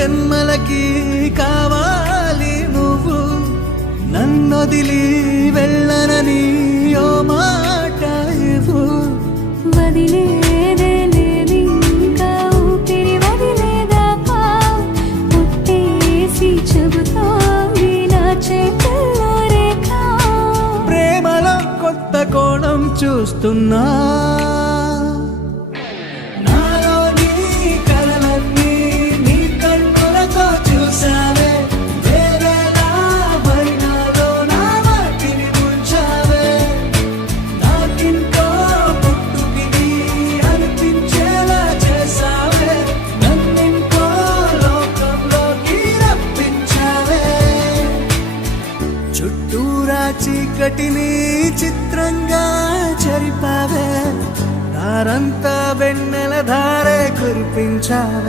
జన్మలకి కావాలి నువ్వు, నన్నొదిలి వెళ్ళనని ఓ మాట ఇవ్వు. వదిలేదే లేదింకా ఊపిరి వదిలేదాకా, పుట్టేసి చెబుతోంది నా చేతుల్లో రేఖ. ప్రేమలో కొత్త కోణం చూస్తున్నా, నాలో నీ కలలన్నీ నీ కన్నులతో చూసావే. వేరేలా మరి నాలో నా వాటిని ముంచావే. నాకింకో పుట్టుకిది అనిపించేలా చేసావే. నన్నింకో లోకంలోకి రప్పించావే. చుట్టూరా చీకటిని చిత్రంగా చెరిపావే. దారంతా వెన్నెల ధారే కురిపించావే.